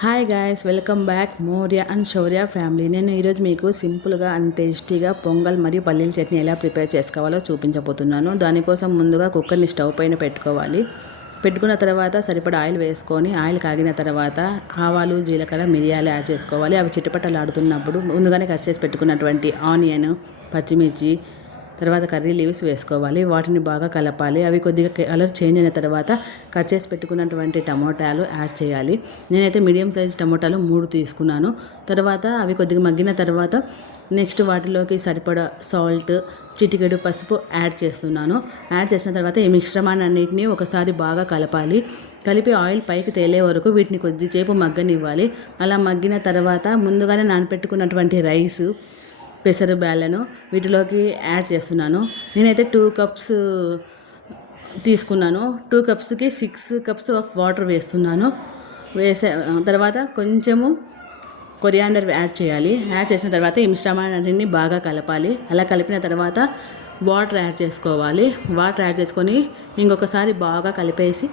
Hi guys welcome back Maurya and Shaurya family నేను ఈరోజు మీకు సింపుల్గా అండ్ టేస్టీగా పొంగల్ మరియు పల్లీల చట్నీ ఎలా ప్రిపేర్ చేసుకోవాలో చూపించబోతున్నాను. దానికోసం ముందుగా కుక్కర్ని స్టవ్ పైన పెట్టుకోవాలి. పెట్టుకున్న తర్వాత సరిపడా ఆయిల్ వేసుకొని ఆయిల్ కాగిన తర్వాత ఆవాలు జీలకర్ర మిరియాలు యాడ్ చేసుకోవాలి. అవి చిట్టపట్టలు ఆడుతున్నప్పుడు ముందుగానే కట్ చేసి పెట్టుకున్నటువంటి ఆనియన్ పచ్చిమిర్చి తర్వాత కర్రీ లీవ్స్ వేసుకోవాలి. వాటిని బాగా కలపాలి. అవి కొద్దిగా కలర్ చేంజ్ అయిన తర్వాత కట్ చేసి పెట్టుకున్నటువంటి టమోటాలు యాడ్ చేయాలి. నేనైతే మీడియం సైజ్ టమోటాలు మూడు తీసుకున్నాను. తర్వాత అవి కొద్దిగా మగ్గిన తర్వాత నెక్స్ట్ వాటిలోకి సరిపడా సాల్ట్ చిటికెడు పసుపు యాడ్ చేస్తున్నాను. యాడ్ చేసిన తర్వాత ఈ మిశ్రమాన్ని అన్నింటినీ ఒకసారి బాగా కలపాలి. కలిపి ఆయిల్ పైకి తేలే వరకు వీటిని కొద్దిసేపు మగ్గనివ్వాలి. అలా మగ్గిన తర్వాత ముందుగానే నానపెట్టుకున్నటువంటి రైసు పెసరు బ్యాళ్ళను వీటిలోకి యాడ్ చేస్తున్నాను. నేనైతే టూ కప్స్ తీసుకున్నాను. టూ కప్స్కి సిక్స్ కప్స్ ఆఫ్ వాటర్ వేస్తున్నాను. వేసే తర్వాత కొంచెము కొరియాండర్ యాడ్ చేయాలి. యాడ్ చేసిన తర్వాత ఈ మిశ్రమాన్ని బాగా కలపాలి. అలా కలిపిన తర్వాత వాటర్ యాడ్ చేసుకోవాలి. వాటర్ యాడ్ చేసుకొని ఇంకొకసారి బాగా కలిపేసి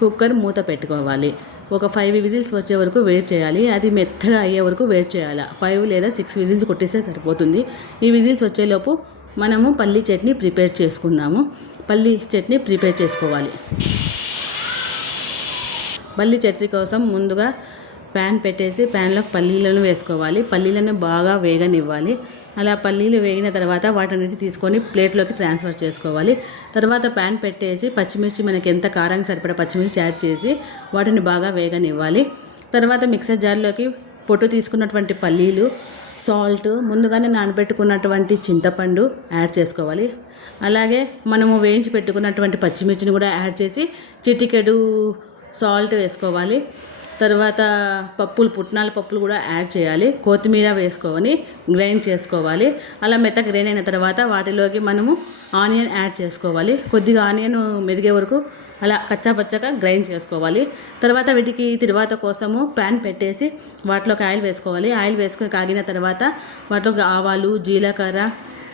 కుక్కర్ మూత పెట్టుకోవాలి. ఒక ఫైవ్ విజిల్స్ వచ్చే వరకు వెయిట్ చేయాలి. అది మెత్తగా అయ్యే వరకు వెయిట్ చేయాలి? ఫైవ్ లేదా సిక్స్ విజిల్స్ కొట్టేస్తే సరిపోతుంది. ఈ విజిల్స్ వచ్చేలోపు మనము పల్లీ చట్నీ ప్రిపేర్ చేసుకుందాము. పల్లీ చట్నీ ప్రిపేర్ చేసుకోవాలి. పల్లీ చట్నీ కోసం ముందుగా ప్యాన్ పెట్టేసి ప్యాన్లో పల్లీలను వేసుకోవాలి. పల్లీలను బాగా వేగనివ్వాలి. అలా పల్లీలు వేగిన తర్వాత వాటన్నిటి తీసుకొని ప్లేట్లోకి ట్రాన్స్ఫర్ చేసుకోవాలి. తర్వాత ప్యాన్ పెట్టేసి పచ్చిమిర్చి మనకి ఎంత కారం సరిపడా పచ్చిమిర్చి యాడ్ చేసి వాటిని బాగా వేగనివ్వాలి. తర్వాత మిక్సర్ జార్లోకి పొట్టు తీసుకున్నటువంటి పల్లీలు సాల్ట్ ముందుగానే నానబెట్టుకున్నటువంటి చింతపండు యాడ్ చేసుకోవాలి. అలాగే మనము వేయించి పెట్టుకున్నటువంటి పచ్చిమిర్చిని కూడా యాడ్ చేసి చిటికెడు సాల్ట్ వేసుకోవాలి. తర్వాత పప్పులు పుట్నాల పప్పులు కూడా యాడ్ చేయాలి. కొత్తిమీర వేసుకొని గ్రైండ్ చేసుకోవాలి. అలా మెత్తగా గ్రైండ్ అయిన తర్వాత వాటిలోకి మనము ఆనియన్ యాడ్ చేసుకోవాలి. కొద్దిగా ఆనియన్ మెదిగే వరకు అలా కచ్చాపచ్చగా గ్రైండ్ చేసుకోవాలి. తర్వాత వీటికి తర్వాత కోసము ప్యాన్ పెట్టేసి వాటిలోకి ఆయిల్ వేసుకోవాలి. ఆయిల్ వేసుకొని కాగిన తర్వాత వాటిలోకి ఆవాలు జీలకర్ర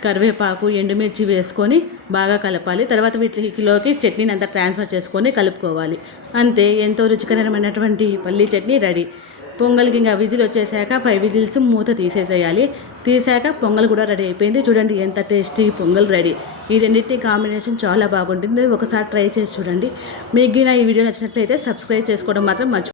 కరివేపాకు ఎండుమిర్చి వేసుకొని బాగా కలపాలి. తర్వాత వీటిలోకి చట్నీని అంతా ట్రాన్స్ఫర్ చేసుకొని కలుపుకోవాలి. అంతే ఎంతో రుచికరమైనటువంటి పల్లీ చట్నీ రెడీ. పొంగల్కి ఇంకా విజిల్ వచ్చేసాక ఫైవ్ విజిల్స్ మూత తీసేసేయాలి. తీసాక పొంగల్ కూడా రెడీ అయిపోయింది. చూడండి ఎంత టేస్టీ పొంగల్ రెడీ. ఈ రెండింటి కాంబినేషన్ చాలా బాగుంటుంది. ఒకసారి ట్రై చేసి చూడండి. మీకు ఈ వీడియో నచ్చినట్లయితే సబ్స్క్రైబ్ చేసుకోవడం మాత్రం మర్చిపో